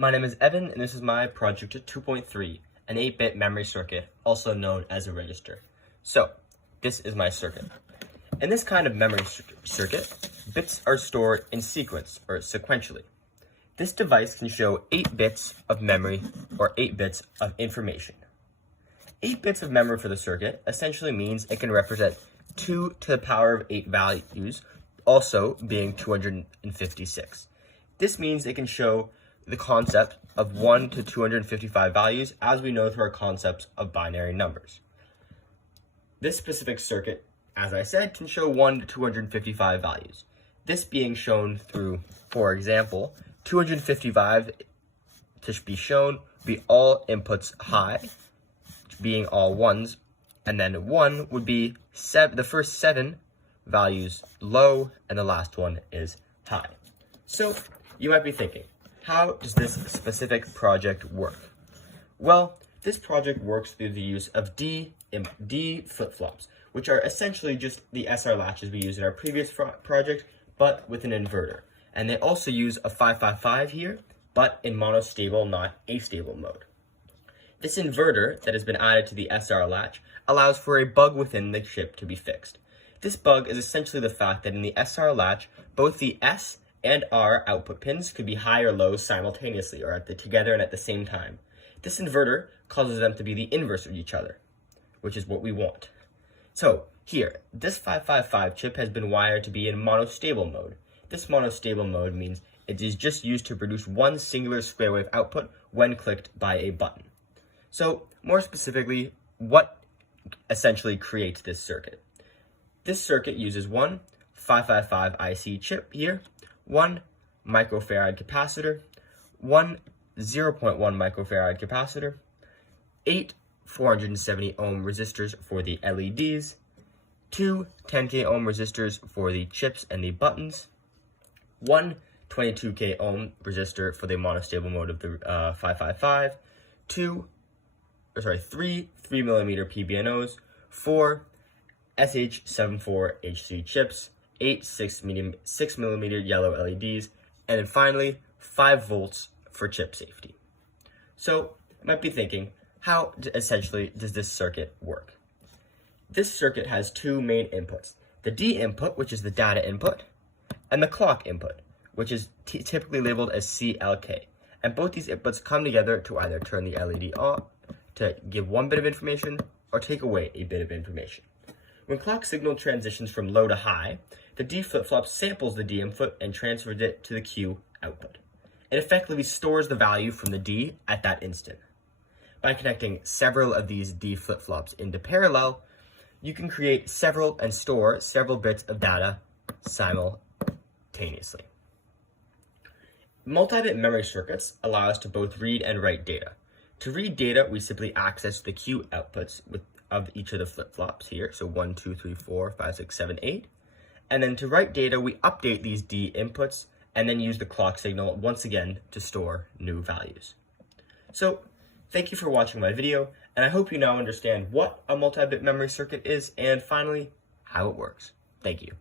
My name is Evan, and this is my project 2.3, an 8-bit memory circuit, also known as a register. So, this is my circuit. In this kind of memory circuit, bits are stored in sequence, or sequentially. This device can show 8 bits of memory, or 8 bits of information. 8 bits of memory for the circuit essentially means it can represent 2 to the power of 8 values, also being 256. This means it can show the concept of 1 to 255 values, as we know through our concepts of binary numbers. This specific circuit, as I said, can show 1 to 255 values. This being shown through, for example, 255 to be shown would be all inputs high, being all ones, and then 1 would be the first 7 values low, and the last one is high. So you might be thinking, how does this specific project work? Well, this project works through the use of D flip-flops, which are essentially just the SR latches we used in our previous project, but with an inverter. And they also use a 555 here, but in monostable, not astable mode. This inverter that has been added to the SR latch allows for a bug within the chip to be fixed. This bug is essentially the fact that in the SR latch, both the S and R output pins could be high or low simultaneously, or together and at the same time. This inverter causes them to be the inverse of each other, which is what we want. So here, this 555 chip has been wired to be in monostable mode. This monostable mode means it is just used to produce one singular square wave output when clicked by a button. So more specifically, what essentially creates this circuit? This circuit uses one 555 IC chip here, one microfarad capacitor, one 0.1 microfarad capacitor, 8 470 ohm resistors for the LEDs, 2 10K ohm resistors for the chips and the buttons, one 22K ohm resistor for the monostable mode of the 555, 3 3mm PBNOs, 4 SH74H3 chips, 8 6mm yellow LEDs, and then finally 5 volts for chip safety. So you might be thinking, how essentially does this circuit work? This circuit has two main inputs: the D input, which is the data input, and the clock input, which is typically labeled as CLK. And both these inputs come together to either turn the LED on to give one bit of information or take away a bit of information. When clock signal transitions from low to high, the D flip-flop samples the D input and transfers it to the Q output. It effectively stores the value from the D at that instant. By connecting several of these D flip-flops into parallel, you can create and store several bits of data simultaneously. Multi-bit memory circuits allow us to both read and write data. To read data, we simply access the Q outputs of each of the flip-flops here, so 1, 2, 3, 4, 5, 6, 7, 8. And then to write data, we update these D inputs and then use the clock signal once again to store new values. So, thank you for watching my video, and I hope you now understand what a multi-bit memory circuit is and finally, how it works. Thank you.